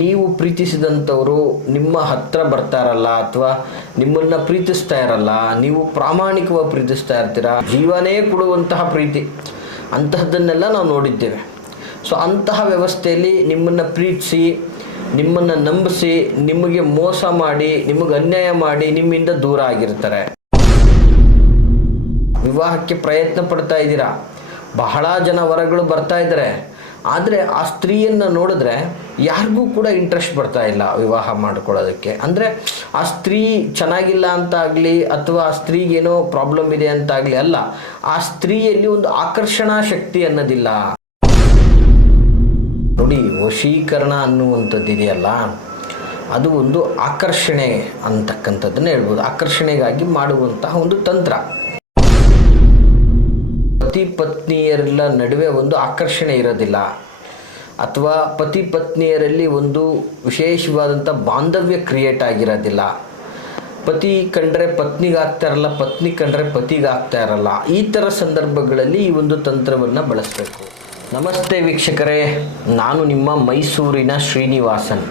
ನೀವು ಪ್ರೀತಿಸಿದಂಥವರು ನಿಮ್ಮ ಹತ್ರ ಬರ್ತಾರಲ್ಲ ಅಥವಾ ನಿಮ್ಮನ್ನ ಪ್ರೀತಿಸ್ತಾ ಇರಲ್ಲ, ನೀವು ಪ್ರಾಮಾಣಿಕವಾಗಿ ಪ್ರೀತಿಸ್ತಾ ಇರ್ತೀರ, ಜೀವನೇ ಕೊಡುವಂತಹ ಪ್ರೀತಿ ಅಂತಹದ್ದನ್ನೆಲ್ಲ ನಾವು ನೋಡಿದ್ದೇವೆ. ಸೊ ಅಂತಹ ವ್ಯವಸ್ಥೆಯಲ್ಲಿ ನಿಮ್ಮನ್ನು ಪ್ರೀತಿಸಿ, ನಿಮ್ಮನ್ನು ನಂಬಿಸಿ, ನಿಮಗೆ ಮೋಸ ಮಾಡಿ, ನಿಮಗೆ ಅನ್ಯಾಯ ಮಾಡಿ ನಿಮ್ಮಿಂದ ದೂರ ಆಗಿರ್ತಾರೆ. ವಿವಾಹಕ್ಕೆ ಪ್ರಯತ್ನ ಪಡ್ತಾ ಇದ್ದೀರಾ, ಬಹಳ ಜನ ವರಗಳು ಬರ್ತಾ ಇದ್ದಾರೆ, ಆದರೆ ಆ ಸ್ತ್ರೀಯನ್ನು ನೋಡಿದ್ರೆ ಯಾರಿಗೂ ಕೂಡ ಇಂಟ್ರೆಸ್ಟ್ ಬರ್ತಾ ಇಲ್ಲ ವಿವಾಹ ಮಾಡ್ಕೊಳ್ಳೋದಕ್ಕೆ. ಅಂದರೆ ಆ ಸ್ತ್ರೀ ಚೆನ್ನಾಗಿಲ್ಲ ಅಂತಾಗಲಿ ಅಥವಾ ಆ ಸ್ತ್ರೀಗೇನೋ ಪ್ರಾಬ್ಲಮ್ ಇದೆ ಅಂತಾಗಲಿ ಅಲ್ಲ, ಆ ಸ್ತ್ರೀಯಲ್ಲಿ ಒಂದು ಆಕರ್ಷಣಾ ಶಕ್ತಿ ಅನ್ನೋದಿಲ್ಲ. ನೋಡಿ, ವಶೀಕರಣ ಅನ್ನುವಂಥದ್ದು ಇದೆಯಲ್ಲ, ಅದು ಒಂದು ಆಕರ್ಷಣೆ ಅಂತಕ್ಕಂಥದ್ದನ್ನು ಹೇಳ್ಬೋದು. ಆಕರ್ಷಣೆಗಾಗಿ ಮಾಡುವಂತಹ ಒಂದು ತಂತ್ರ. ಪತಿ ಪತ್ನಿಯರೆಲ್ಲ ನಡುವೆ ಒಂದು ಆಕರ್ಷಣೆ ಇರೋದಿಲ್ಲ, ಅಥವಾ ಪತಿ ಪತ್ನಿಯರಲ್ಲಿ ಒಂದು ವಿಶೇಷವಾದಂಥ ಬಾಂಧವ್ಯ ಕ್ರಿಯೇಟ್ ಆಗಿರೋದಿಲ್ಲ. ಪತಿ ಕಂಡ್ರೆ ಪತ್ನಿಗಾಗ್ತಾ ಇರಲ್ಲ, ಪತ್ನಿ ಕಂಡ್ರೆ ಪತಿಗಾಗ್ತಾ ಇರಲ್ಲ. ಈ ಥರ ಸಂದರ್ಭಗಳಲ್ಲಿ ಈ ಒಂದು ತಂತ್ರವನ್ನು ಬಳಸಬೇಕು. ನಮಸ್ತೆ ವೀಕ್ಷಕರೇ, ನಾನು ನಿಮ್ಮ ಮೈಸೂರಿನ ಶ್ರೀನಿವಾಸನ್.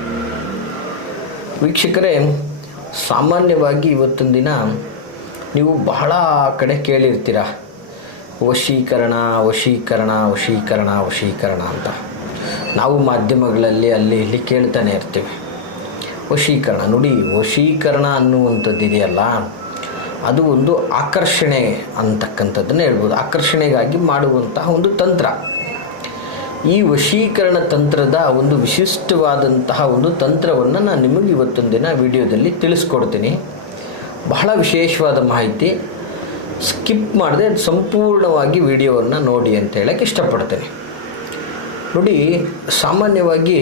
ವೀಕ್ಷಕರೇ, ಸಾಮಾನ್ಯವಾಗಿ ಇವತ್ತಿನ ದಿನ ನೀವು ಬಹಳ ಕಡೆ ಕೇಳಿರ್ತೀರ ವಶೀಕರಣ ವಶೀಕರಣ ವಶೀಕರಣ ವಶೀಕರಣ ಅಂತ. ನಾವು ಮಾಧ್ಯಮಗಳಲ್ಲಿ ಅಲ್ಲಿ ಇಲ್ಲಿ ಕೇಳ್ತಾನೆ ಇರ್ತೀವಿ ವಶೀಕರಣ. ನೋಡಿ, ವಶೀಕರಣ ಅನ್ನುವಂಥದ್ದು ಇದೆಯಲ್ಲ, ಅದು ಒಂದು ಆಕರ್ಷಣೆ ಅಂತಕ್ಕಂಥದ್ದನ್ನು ಹೇಳ್ಬೋದು. ಆಕರ್ಷಣೆಗಾಗಿ ಮಾಡುವಂತಹ ಒಂದು ತಂತ್ರ. ಈ ವಶೀಕರಣ ತಂತ್ರದ ಒಂದು ವಿಶಿಷ್ಟವಾದಂತಹ ಒಂದು ತಂತ್ರವನ್ನು ನಾನು ನಿಮಗೆ ಇವತ್ತೊಂದು ದಿನ ವಿಡಿಯೋದಲ್ಲಿ ತಿಳಿಸ್ಕೊಡ್ತೀನಿ. ಬಹಳ ವಿಶೇಷವಾದ ಮಾಹಿತಿ, ಸ್ಕಿಪ್ ಮಾಡದೆ ಸಂಪೂರ್ಣವಾಗಿ ವಿಡಿಯೋವನ್ನು ನೋಡಿ ಅಂತ ಹೇಳಕ್ಕೆ ಇಷ್ಟಪಡ್ತೇನೆ. ನೋಡಿ, ಸಾಮಾನ್ಯವಾಗಿ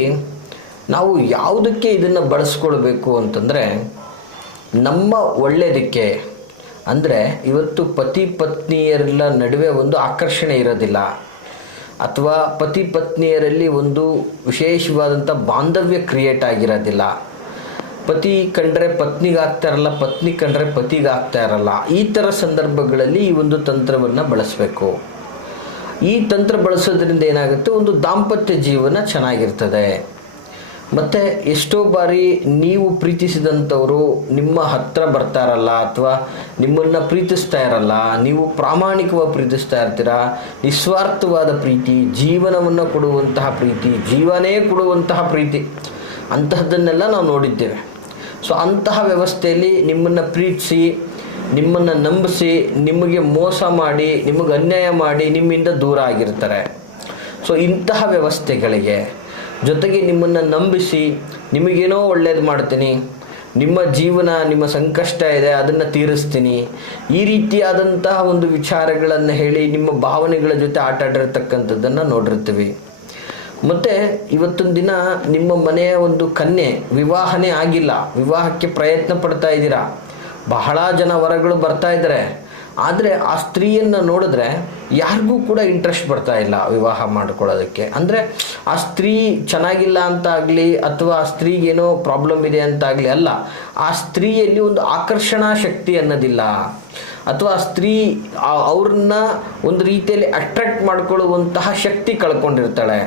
ನಾವು ಯಾವುದಕ್ಕೆ ಇದನ್ನು ಬಳಸ್ಕೊಳ್ಬೇಕು ಅಂತಂದರೆ ನಮ್ಮ ಒಳ್ಳೆಯದಕ್ಕೆ. ಅಂದರೆ ಇವತ್ತು ಪತಿ ಪತ್ನಿಯರೆಲ್ಲ ನಡುವೆ ಒಂದು ಆಕರ್ಷಣೆ ಇರೋದಿಲ್ಲ, ಅಥವಾ ಪತಿ ಪತ್ನಿಯರಲ್ಲಿ ಒಂದು ವಿಶೇಷವಾದಂಥ ಬಾಂಧವ್ಯ ಕ್ರಿಯೇಟ್ ಆಗಿರೋದಿಲ್ಲ. ಪತಿ ಕಂಡ್ರೆ ಪತ್ನಿಗಾಗ್ತಾ ಇರಲ್ಲ, ಪತ್ನಿ ಕಂಡ್ರೆ ಪತಿಗಾಗ್ತಾ ಇರಲ್ಲ. ಈ ಥರ ಸಂದರ್ಭಗಳಲ್ಲಿ ಈ ಒಂದು ತಂತ್ರವನ್ನು ಬಳಸಬೇಕು. ಈ ತಂತ್ರ ಬಳಸೋದ್ರಿಂದ ಏನಾಗುತ್ತೆ, ಒಂದು ದಾಂಪತ್ಯ ಜೀವನ ಚೆನ್ನಾಗಿರ್ತದೆ. ಮತ್ತು ಎಷ್ಟೋ ಬಾರಿ ನೀವು ಪ್ರೀತಿಸಿದಂಥವರು ನಿಮ್ಮ ಹತ್ರ ಬರ್ತಾರಲ್ಲ, ಅಥವಾ ನಿಮ್ಮನ್ನು ಪ್ರೀತಿಸ್ತಾ ಇರಲ್ಲ, ನೀವು ಪ್ರಾಮಾಣಿಕವಾಗಿ ಪ್ರೀತಿಸ್ತಾ ಇರ್ತೀರ, ನಿಸ್ವಾರ್ಥವಾದ ಪ್ರೀತಿ, ಜೀವನವನ್ನು ಕೊಡುವಂತಹ ಪ್ರೀತಿ, ಜೀವನೇ ಕೊಡುವಂತಹ ಪ್ರೀತಿ ಅಂತಹದ್ದನ್ನೆಲ್ಲ ನಾವು ನೋಡಿದ್ದೇವೆ. ಸೊ ಅಂತಹ ವ್ಯವಸ್ಥೆಯಲ್ಲಿ ನಿಮ್ಮನ್ನು ಪ್ರೀತಿಸಿ, ನಿಮ್ಮನ್ನು ನಂಬಿಸಿ, ನಿಮಗೆ ಮೋಸ ಮಾಡಿ, ನಿಮಗೆ ಅನ್ಯಾಯ ಮಾಡಿ ನಿಮ್ಮಿಂದ ದೂರ ಆಗಿರ್ತಾರೆ. ಸೊ ಇಂತಹ ವ್ಯವಸ್ಥೆಗಳಿಗೆ ಜೊತೆಗೆ ನಿಮ್ಮನ್ನು ನಂಬಿಸಿ, ನಿಮಗೇನೋ ಒಳ್ಳೇದು ಮಾಡ್ತೀನಿ, ನಿಮ್ಮ ಜೀವನ, ನಿಮ್ಮ ಸಂಕಷ್ಟ ಇದೆ ಅದನ್ನು ತೀರಿಸ್ತೀನಿ, ಈ ರೀತಿಯಾದಂತಹ ಒಂದು ವಿಚಾರಗಳನ್ನು ಹೇಳಿ ನಿಮ್ಮ ಭಾವನೆಗಳ ಜೊತೆ ಆಟ ಆಡಿರ್ತಕ್ಕಂಥದ್ದನ್ನು ನೋಡಿರ್ತೀವಿ. ಮತ್ತು ಇವತ್ತೊಂದು ದಿನ ನಿಮ್ಮ ಮನೆಯ ಒಂದು ಕನ್ಯೆ ವಿವಾಹನೇ ಆಗಿಲ್ಲ, ವಿವಾಹಕ್ಕೆ ಪ್ರಯತ್ನ ಪಡ್ತಾ ಇದ್ದೀರಾ, ಬಹಳ ಜನ ವರಗಳು ಬರ್ತಾ ಇದ್ದಾರೆ, ಆದರೆ ಆ ಸ್ತ್ರೀಯನ್ನು ನೋಡಿದ್ರೆ ಯಾರಿಗೂ ಕೂಡ ಇಂಟ್ರೆಸ್ಟ್ ಬರ್ತಾ ಇಲ್ಲ ವಿವಾಹ ಮಾಡ್ಕೊಳ್ಳೋದಕ್ಕೆ. ಅಂದರೆ ಆ ಸ್ತ್ರೀ ಚೆನ್ನಾಗಿಲ್ಲ ಅಂತಾಗಲಿ ಅಥವಾ ಆ ಸ್ತ್ರೀಗೇನೋ ಪ್ರಾಬ್ಲಮ್ ಇದೆ ಅಂತಾಗಲಿ ಅಲ್ಲ, ಆ ಸ್ತ್ರೀಯಲ್ಲಿ ಒಂದು ಆಕರ್ಷಣಾ ಶಕ್ತಿ ಅನ್ನೋದಿಲ್ಲ, ಅಥವಾ ಆ ಸ್ತ್ರೀ ಅವ್ರನ್ನ ಒಂದು ರೀತಿಯಲ್ಲಿ ಅಟ್ರಾಕ್ಟ್ ಮಾಡ್ಕೊಳ್ಳುವಂತಹ ಶಕ್ತಿ ಕಳ್ಕೊಂಡಿರ್ತಾಳೆ.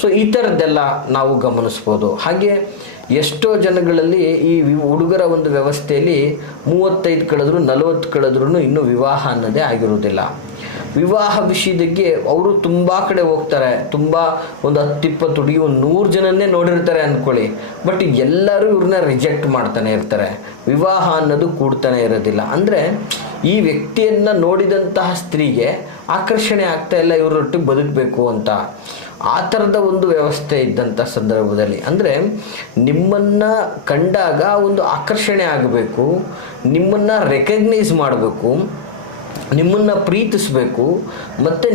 ಸೊ ಈ ಥರದ್ದೆಲ್ಲ ನಾವು ಗಮನಿಸ್ಬೋದು. ಹಾಗೆ ಎಷ್ಟೋ ಜನಗಳಲ್ಲಿ ಈ ಹುಡುಗರ ಒಂದು ವ್ಯವಸ್ಥೆಯಲ್ಲಿ 35 ಕಳೆದ್ರು 40 ಕಳೆದ್ರೂ ಇನ್ನೂ ವಿವಾಹ ಅನ್ನೋದೇ ಆಗಿರೋದಿಲ್ಲ. ವಿವಾಹ ವಿಷಯದಾಗೆ ಅವರು ತುಂಬ ಕಡೆ ಹೋಗ್ತಾರೆ, ತುಂಬ ಒಂದು 10-20 ಹುಡುಗಿ, ಒಂದು 100 ಜನನ್ನೇ ನೋಡಿರ್ತಾರೆ ಅಂದ್ಕೊಳ್ಳಿ, ಬಟ್ ಎಲ್ಲರೂ ಇವ್ರನ್ನ ರಿಜೆಕ್ಟ್ ಮಾಡ್ತಾನೆ ಇರ್ತಾರೆ. ವಿವಾಹ ಅನ್ನೋದು ಕೂಡ್ತಾನೆ ಇರೋದಿಲ್ಲ. ಅಂದರೆ ಈ ವ್ಯಕ್ತಿಯನ್ನು ನೋಡಿದಂತಹ ಸ್ತ್ರೀಗೆ ಆಕರ್ಷಣೆ ಆಗ್ತಾ ಇಲ್ಲ ಇವರೊಟ್ಟಿಗೆ ಬದುಕಬೇಕು ಅಂತ. ಆ ಥರದ ಒಂದು ವ್ಯವಸ್ಥೆ ಇದ್ದಂಥ ಸಂದರ್ಭದಲ್ಲಿ ಅಂದರೆ ನಿಮ್ಮನ್ನು ಕಂಡಾಗ ಒಂದು ಆಕರ್ಷಣೆ ಆಗಬೇಕು, ನಿಮ್ಮನ್ನು ರೆಕಗ್ನೈಸ್ ಮಾಡಬೇಕು, ನಿಮ್ಮನ್ನು ಪ್ರೀತಿಸಬೇಕು, ಮತ್ತು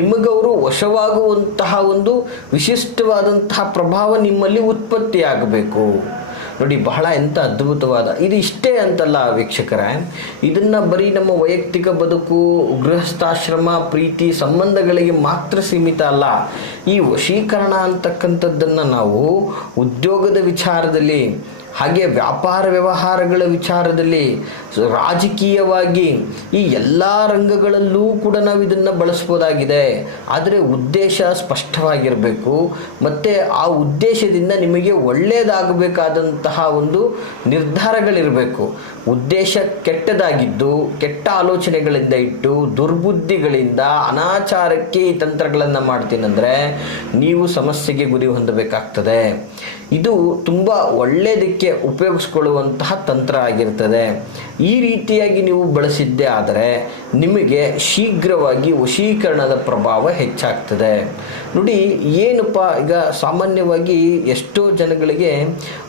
ನಿಮಗವರು ವಶವಾಗುವಂತಹ ಒಂದು ವಿಶಿಷ್ಟವಾದಂತಹ ಪ್ರಭಾವ ನಿಮ್ಮಲ್ಲಿ ಉತ್ಪತ್ತಿಯಾಗಬೇಕು. ನೋಡಿ, ಬಹಳ ಎಂಥ ಅದ್ಭುತವಾದ ಇದು. ಇಷ್ಟೇ ಅಂತಲ್ಲ ವೀಕ್ಷಕರೇ, ಇದನ್ನು ಬರೀ ನಮ್ಮ ವೈಯಕ್ತಿಕ ಬದುಕು, ಗೃಹಸ್ಥಾಶ್ರಮ, ಪ್ರೀತಿ ಸಂಬಂಧಗಳಿಗೆ ಮಾತ್ರ ಸೀಮಿತ ಅಲ್ಲ. ಈ ವಶೀಕರಣ ಅಂತಕ್ಕಂಥದ್ದನ್ನು ನಾವು ಉದ್ಯೋಗದ ವಿಚಾರದಲ್ಲಿ, ಹಾಗೆ ವ್ಯಾಪಾರ ವ್ಯವಹಾರಗಳ ವಿಚಾರದಲ್ಲಿ, ರಾಜಕೀಯವಾಗಿ, ಈ ಎಲ್ಲ ರಂಗಗಳಲ್ಲೂ ಕೂಡ ನಾವು ಇದನ್ನು ಬಳಸ್ಬೋದಾಗಿದೆ. ಆದರೆ ಉದ್ದೇಶ ಸ್ಪಷ್ಟವಾಗಿರಬೇಕು ಮತ್ತು ಆ ಉದ್ದೇಶದಿಂದ ನಿಮಗೆ ಒಳ್ಳೆಯದಾಗಬೇಕಾದಂತಹ ಒಂದು ನಿರ್ಧಾರಗಳಿರಬೇಕು. ಉದ್ದೇಶ ಕೆಟ್ಟದಾಗಿದ್ದು, ಕೆಟ್ಟ ಆಲೋಚನೆಗಳಿಂದ ಇಟ್ಟು, ದುರ್ಬುದ್ಧಿಗಳಿಂದ ಅನಾಚಾರಕ್ಕೆ ಈ ತಂತ್ರಗಳನ್ನು ಮಾಡ್ತೀನಂದರೆ ನೀವು ಸಮಸ್ಯೆಗೆ ಗುರಿ ಹೊಂದಬೇಕಾಗ್ತದೆ. ಇದು ತುಂಬ ಒಳ್ಳೆಯದಕ್ಕೆ ಉಪಯೋಗಿಸ್ಕೊಳ್ಳುವಂತಹ ತಂತ್ರ ಆಗಿರ್ತದೆ. ಈ ರೀತಿಯಾಗಿ ನೀವು ಬಳಸಿದ್ದೇ ಆದರೆ ನಿಮಗೆ ಶೀಘ್ರವಾಗಿ ವಶೀಕರಣದ ಪ್ರಭಾವ ಹೆಚ್ಚಾಗ್ತದೆ. ನೋಡಿ ಏನಪ್ಪ, ಈಗ ಸಾಮಾನ್ಯವಾಗಿ ಎಷ್ಟೋ ಜನಗಳಿಗೆ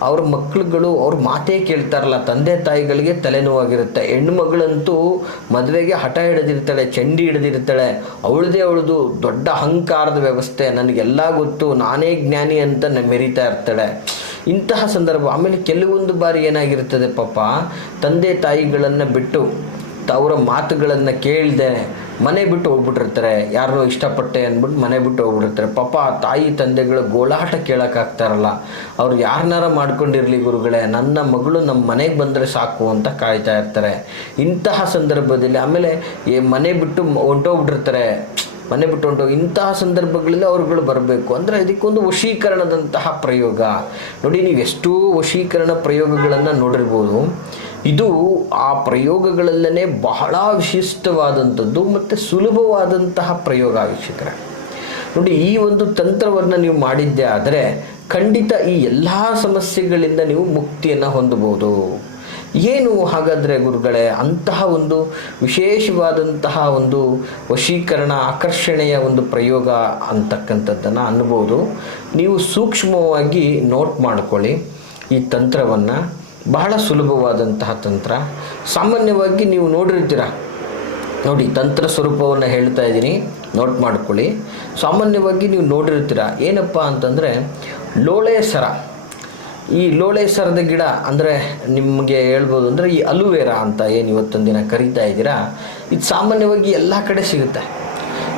ಅವ್ರ ಮಕ್ಕಳುಗಳು ಅವ್ರ ಮಾತೇ ಕೇಳ್ತಾರಲ್ಲ, ತಂದೆ ತಾಯಿಗಳಿಗೆ ತಲೆನೋವಾಗಿರುತ್ತೆ. ಹೆಣ್ಣು ಮಗಳಂತೂ ಮದುವೆಗೆ ಹಠ ಹಿಡಿದಿರ್ತಾಳೆ, ಚಂಡಿ ಹಿಡಿದಿರ್ತಾಳೆ, ಅವಳದು ದೊಡ್ಡ ಅಹಂಕಾರದ ವ್ಯವಸ್ಥೆ, ನನಗೆಲ್ಲ ಗೊತ್ತು, ನಾನೇ ಜ್ಞಾನಿ ಅಂತ ಮೆರಿತಾ ಇರ್ತಾಳೆ. ಇಂತಹ ಸಂದರ್ಭ. ಆಮೇಲೆ ಕೆಲವೊಂದು ಬಾರಿ ಏನಾಗಿರ್ತದೆ, ಪಾಪ ತಂದೆ ತಾಯಿಗಳನ್ನು ಬಿಟ್ಟು, ಅವರ ಮಾತುಗಳನ್ನು ಕೇಳದೆ ಮನೆ ಬಿಟ್ಟು ಹೋಗ್ಬಿಟ್ಟಿರ್ತಾರೆ. ಯಾರನ್ನೋ ಇಷ್ಟಪಟ್ಟೆ ಅಂದ್ಬಿಟ್ಟು ಮನೆ ಬಿಟ್ಟು ಹೋಗ್ಬಿಟ್ಟಿರ್ತಾರೆ. ಪಾಪ ತಾಯಿ ತಂದೆಗಳ ಗೋಳಾಟ ಕೇಳೋಕ್ಕಾಗ್ತಾರಲ್ಲ, ಅವ್ರು ಯಾರನ್ನಾರ ಮಾಡ್ಕೊಂಡಿರಲಿ ಗುರುಗಳೇ, ನನ್ನ ಮಗಳು ನಮ್ಮ ಮನೆಗೆ ಬಂದರೆ ಸಾಕು ಅಂತ ಕಾಯ್ತಾ ಇರ್ತಾರೆ. ಇಂತಹ ಸಂದರ್ಭದಲ್ಲಿ ಆಮೇಲೆ ಮನೆ ಬಿಟ್ಟು ಹೊಂಟೋಗ್ಬಿಟ್ಟಿರ್ತಾರೆ, ಮನೆ ಬಿಟ್ಟು ಇಂತಹ ಸಂದರ್ಭಗಳಲ್ಲಿ ಅವರುಗಳು ಬರಬೇಕು ಅಂದರೆ ಇದಕ್ಕೊಂದು ವಶೀಕರಣದಂತಹ ಪ್ರಯೋಗ. ನೋಡಿ, ನೀವು ಎಷ್ಟೋ ವಶೀಕರಣ ಪ್ರಯೋಗಗಳನ್ನು ನೋಡಿರ್ಬೋದು. ಇದು ಆ ಪ್ರಯೋಗಗಳಲ್ಲೇ ಬಹಳ ವಿಶಿಷ್ಟವಾದಂಥದ್ದು ಮತ್ತು ಸುಲಭವಾದಂತಹ ಪ್ರಯೋಗ ವೀಕ್ಷಕರೇ. ನೋಡಿ, ಈ ಒಂದು ತಂತ್ರವನ್ನು ನೀವು ಮಾಡಿದ್ದೇ ಆದರೆ ಖಂಡಿತ ಈ ಎಲ್ಲ ಸಮಸ್ಯೆಗಳಿಂದ ನೀವು ಮುಕ್ತಿಯನ್ನು ಹೊಂದಬಹುದು. ಏನು ಹಾಗಾದರೆ ಗುರುಗಳೇ ಅಂತಹ ಒಂದು ವಿಶೇಷವಾದಂತಹ ಒಂದು ವಶೀಕರಣ ಆಕರ್ಷಣೆಯ ಒಂದು ಪ್ರಯೋಗ ಅಂತಕ್ಕಂಥದ್ದನ್ನು ಅನ್ಬೋದು. ನೀವು ಸೂಕ್ಷ್ಮವಾಗಿ ನೋಟ್ ಮಾಡ್ಕೊಳ್ಳಿ ಈ ತಂತ್ರವನ್ನು. ಬಹಳ ಸುಲಭವಾದಂತಹ ತಂತ್ರ. ಸಾಮಾನ್ಯವಾಗಿ ನೀವು ನೋಡಿರ್ತೀರ, ನೋಡಿ ತಂತ್ರ ಸ್ವರೂಪವನ್ನು ಹೇಳ್ತಾ ಇದ್ದೀನಿ, ನೋಟ್ ಮಾಡ್ಕೊಳ್ಳಿ. ಸಾಮಾನ್ಯವಾಗಿ ನೀವು ನೋಡಿರ್ತೀರ, ಏನಪ್ಪ ಅಂತಂದರೆ ಲೋಳೆ ಸರ. ಈ ಲೋಳೆ ಸರದ ಗಿಡ ಅಂದರೆ ನಿಮಗೆ ಹೇಳ್ಬೋದು ಅಂದರೆ ಈ ಅಲುವೆರಾ ಅಂತ ಏನು ಇವತ್ತೊಂದು ದಿನ ಕರಿತಾ ಇದ್ದೀರಾ, ಇದು ಸಾಮಾನ್ಯವಾಗಿ ಎಲ್ಲ ಕಡೆ ಸಿಗುತ್ತೆ.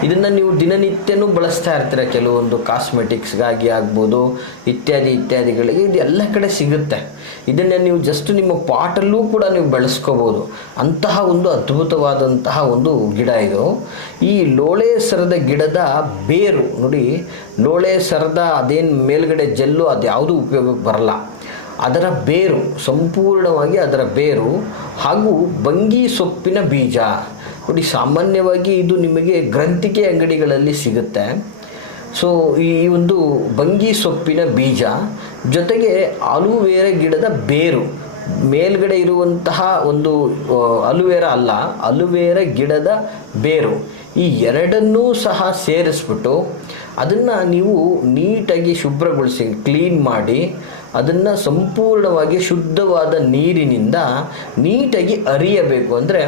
ಇದನ್ನು ನೀವು ದಿನನಿತ್ಯನೂ ಬಳಸ್ತಾ ಇರ್ತೀರ, ಕೆಲವೊಂದು ಕಾಸ್ಮೆಟಿಕ್ಸ್ಗಾಗಿ ಆಗ್ಬೋದು, ಇತ್ಯಾದಿಗಳಿಗೆ ಇದು ಎಲ್ಲ ಕಡೆ ಸಿಗುತ್ತೆ. ಇದನ್ನು ನೀವು ಜಸ್ಟ್ ನಿಮ್ಮ ಪಾಟಲ್ಲೂ ಕೂಡ ನೀವು ಬೆಳೆಸ್ಕೋಬೋದು. ಅಂತಹ ಒಂದು ಅದ್ಭುತವಾದಂತಹ ಒಂದು ಗಿಡ ಇದು. ಈ ಲೋಳೆ ಸರದ ಗಿಡದ ಬೇರು ನೋಡಿ, ಲೋಳೆ ಸರದ ಅದೇನು ಮೇಲ್ಗಡೆ ಜೆಲ್ಲು ಅದ್ಯಾವುದೂ ಉಪಯೋಗಕ್ಕೆ ಬರಲ್ಲ. ಅದರ ಬೇರು, ಸಂಪೂರ್ಣವಾಗಿ ಅದರ ಬೇರು ಹಾಗೂ ಬಂಗಿ ಸೊಪ್ಪಿನ ಬೀಜ ನೋಡಿ. ಸಾಮಾನ್ಯವಾಗಿ ಇದು ನಿಮಗೆ ಗ್ರಂಥಿಕೆ ಅಂಗಡಿಗಳಲ್ಲಿ ಸಿಗುತ್ತೆ. ಸೊ ಈ ಒಂದು ಬಂಗಿ ಸೊಪ್ಪಿನ ಬೀಜ ಜೊತೆಗೆ ಅಲುವೇರಾ ಗಿಡದ ಬೇರು, ಮೇಲ್ಗಡೆ ಇರುವಂತಹ ಒಂದು ಅಲುವೇರಾ ಅಲ್ಲ, ಅಲುವೇರಾ ಗಿಡದ ಬೇರು, ಈ ಎರಡನ್ನೂ ಸಹ ಸೇರಿಸ್ಬಿಟ್ಟು ಅದನ್ನು ನೀವು ನೀಟಾಗಿ ಶುಭ್ರಗೊಳಿಸಿ ಕ್ಲೀನ್ ಮಾಡಿ ಅದನ್ನು ಸಂಪೂರ್ಣವಾಗಿ ಶುದ್ಧವಾದ ನೀರಿನಿಂದ ನೀಟಾಗಿ ಅರಿಯಬೇಕು. ಅಂದರೆ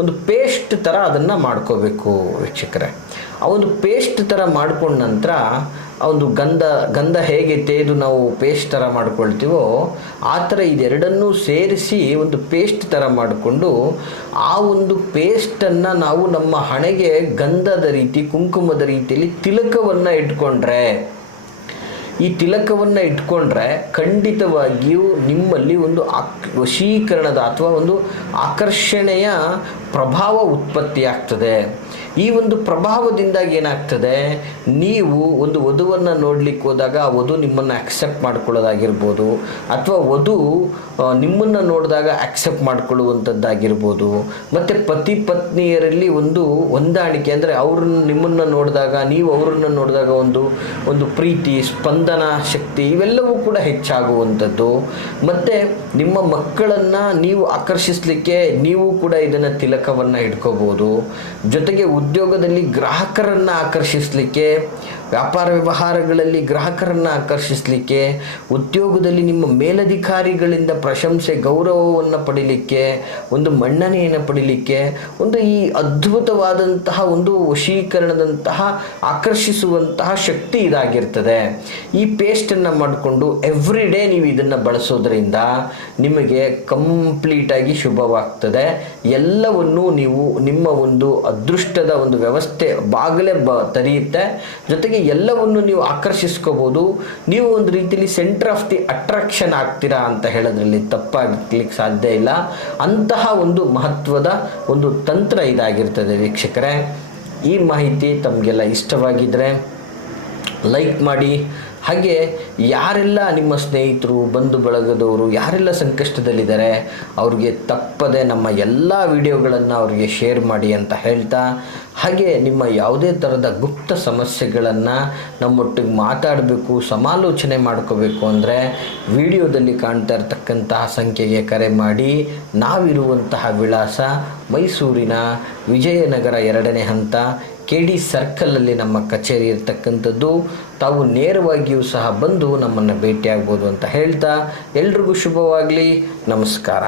ಒಂದು ಪೇಸ್ಟ್ ಥರ ಅದನ್ನು ಮಾಡ್ಕೋಬೇಕು ವೀಕ್ಷಕರೇ. ಆ ಒಂದು ಪೇಸ್ಟ್ ಥರ ಮಾಡ್ಕೊಂಡ ನಂತರ ಆ ಒಂದು ಗಂಧ ಹೇಗೆ ತೆಗೆದು ನಾವು ಪೇಸ್ಟ್ ಥರ ಮಾಡ್ಕೊಳ್ತೀವೋ ಆ ಥರ ಇದೆರಡನ್ನೂ ಸೇರಿಸಿ ಒಂದು ಪೇಸ್ಟ್ ಥರ ಮಾಡಿಕೊಂಡು ಆ ಒಂದು ಪೇಸ್ಟನ್ನು ನಾವು ನಮ್ಮ ಹಣೆಗೆ ಗಂಧದ ರೀತಿ, ಕುಂಕುಮದ ರೀತಿಯಲ್ಲಿ ತಿಲಕವನ್ನು ಇಟ್ಕೊಂಡ್ರೆ, ಈ ತಿಲಕವನ್ನು ಇಟ್ಕೊಂಡ್ರೆ ಖಂಡಿತವಾಗಿಯೂ ನಿಮ್ಮಲ್ಲಿ ಒಂದು ವಶೀಕರಣದ ಅಥವಾ ಒಂದು ಆಕರ್ಷಣೆಯ ಪ್ರಭಾವ ಉತ್ಪತ್ತಿಯಾಗ್ತದೆ. ಈ ಒಂದು ಪ್ರಭಾವದಿಂದಾಗಿ ಏನಾಗ್ತದೆ, ನೀವು ಒಂದು ವಧುವನ್ನು ನೋಡ್ಲಿಕ್ಕೆ ಹೋದಾಗ ಆ ವಧು ನಿಮ್ಮನ್ನು ಅಕ್ಸೆಪ್ಟ್ ಮಾಡ್ಕೊಳ್ಳೋದಾಗಿರ್ಬೋದು, ಅಥವಾ ವಧು ನಿಮ್ಮನ್ನು ನೋಡಿದಾಗ ಅಕ್ಸೆಪ್ಟ್ ಮಾಡ್ಕೊಳ್ಳುವಂಥದ್ದಾಗಿರ್ಬೋದು. ಮತ್ತು ಪತಿ ಪತ್ನಿಯರಲ್ಲಿ ಒಂದು ಹೊಂದಾಣಿಕೆ, ಅಂದರೆ ಅವ್ರನ್ನ ನಿಮ್ಮನ್ನು ನೋಡಿದಾಗ, ನೀವು ಅವರನ್ನು ನೋಡಿದಾಗ ಒಂದು ಪ್ರೀತಿ, ಸ್ಪಂದನ ಶಕ್ತಿ ಇವೆಲ್ಲವೂ ಕೂಡ ಹೆಚ್ಚಾಗುವಂಥದ್ದು. ಮತ್ತು ನಿಮ್ಮ ಮಕ್ಕಳನ್ನು ನೀವು ಆಕರ್ಷಿಸಲಿಕ್ಕೆ ನೀವು ಕೂಡ ಇದನ್ನು ತಿಲಕವನ್ನು ಇಟ್ಕೋಬೋದು. ಜೊತೆಗೆ ಉದ್ಯೋಗದಲ್ಲಿ ಗ್ರಾಹಕರನ್ನು ಆಕರ್ಷಿಸಲಿಕ್ಕೆ, ವ್ಯಾಪಾರ ವ್ಯವಹಾರಗಳಲ್ಲಿ ಗ್ರಾಹಕರನ್ನು ಆಕರ್ಷಿಸಲಿಕ್ಕೆ, ಉದ್ಯೋಗದಲ್ಲಿ ನಿಮ್ಮ ಮೇಲಧಿಕಾರಿಗಳಿಂದ ಪ್ರಶಂಸೆ, ಗೌರವವನ್ನು ಪಡೀಲಿಕ್ಕೆ, ಒಂದು ಮನ್ನಣೆಯನ್ನು ಪಡೀಲಿಕ್ಕೆ, ಒಂದು ಈ ಅದ್ಭುತವಾದಂತಹ ಒಂದು ವಶೀಕರಣದಂತಹ ಆಕರ್ಷಿಸುವಂತಹ ಶಕ್ತಿ ಇದಾಗಿರ್ತದೆ. ಈ ಪೇಸ್ಟನ್ನು ಮಾಡಿಕೊಂಡು ಎವ್ರಿ ಡೇ ನೀವು ಇದನ್ನು ಬಳಸೋದ್ರಿಂದ ನಿಮಗೆ ಕಂಪ್ಲೀಟಾಗಿ ಶುಭವಾಗ್ತದೆ. ಎಲ್ಲವನ್ನೂ ನೀವು ನಿಮ್ಮ ಒಂದು ಅದೃಷ್ಟದ ಒಂದು ವ್ಯವಸ್ಥೆ ಬಾಗಲೇ ತೆರೆಯುತ್ತೆ. ಜೊತೆಗೆ ಎಲ್ಲವನ್ನು ನೀವು ಆಕರ್ಷಿಸ್ಕೋಬೋದು. ನೀವು ಒಂದು ರೀತಿಯಲ್ಲಿ ಸೆಂಟರ್ ಆಫ್ ದಿ ಅಟ್ರಾಕ್ಷನ್ ಆಗ್ತೀರಾ ಅಂತ ಹೇಳೋದ್ರಲ್ಲಿ ತಪ್ಪಾಗ್ಲಿಕ್ಕೆ ಸಾಧ್ಯ ಇಲ್ಲ. ಅಂತಹ ಒಂದು ಮಹತ್ವದ ಒಂದು ತಂತ್ರ ಇದಾಗಿರ್ತದೆ ವೀಕ್ಷಕರೇ. ಈ ಮಾಹಿತಿ ತಮಗೆಲ್ಲ ಇಷ್ಟವಾಗಿದ್ದರೆ ಲೈಕ್ ಮಾಡಿ. ಹಾಗೆ ಯಾರೆಲ್ಲ ನಿಮ್ಮ ಸ್ನೇಹಿತರು, ಬಂಧು ಬಳಗದವರು ಯಾರೆಲ್ಲ ಸಂಕಷ್ಟದಲ್ಲಿದ್ದಾರೆ ಅವ್ರಿಗೆ ತಪ್ಪದೆ ನಮ್ಮ ಎಲ್ಲ ವಿಡಿಯೋಗಳನ್ನು ಅವರಿಗೆ ಶೇರ್ ಮಾಡಿ ಅಂತ ಹೇಳ್ತಾ, ಹಾಗೆ ನಿಮ್ಮ ಯಾವುದೇ ಥರದ ಗುಪ್ತ ಸಮಸ್ಯೆಗಳನ್ನು ನಮ್ಮೊಟ್ಟಿಗೆ ಮಾತಾಡಬೇಕು, ಸಮಾಲೋಚನೆ ಮಾಡ್ಕೋಬೇಕು ಅಂದರೆ ವಿಡಿಯೋದಲ್ಲಿ ಕಾಣ್ತಾ ಇರತಕ್ಕಂತಹ ಸಂಖ್ಯೆಗೆ ಕರೆ ಮಾಡಿ. ನಾವಿರುವಂತಹ ವಿಳಾಸ ಮೈಸೂರಿನ ವಿಜಯನಗರ 2ನೇ ಹಂತ KD ಸರ್ಕಲಲ್ಲಿ ನಮ್ಮ ಕಚೇರಿ ಇರ್ತಕ್ಕಂಥದ್ದು. ತಾವು ನೇರವಾಗಿಯೂ ಸಹ ಬಂದು ನಮ್ಮನ್ನು ಭೇಟಿಯಾಗ್ಬೋದು ಅಂತ ಹೇಳ್ತಾ ಎಲ್ರಿಗೂ ಶುಭವಾಗಲಿ. ನಮಸ್ಕಾರ.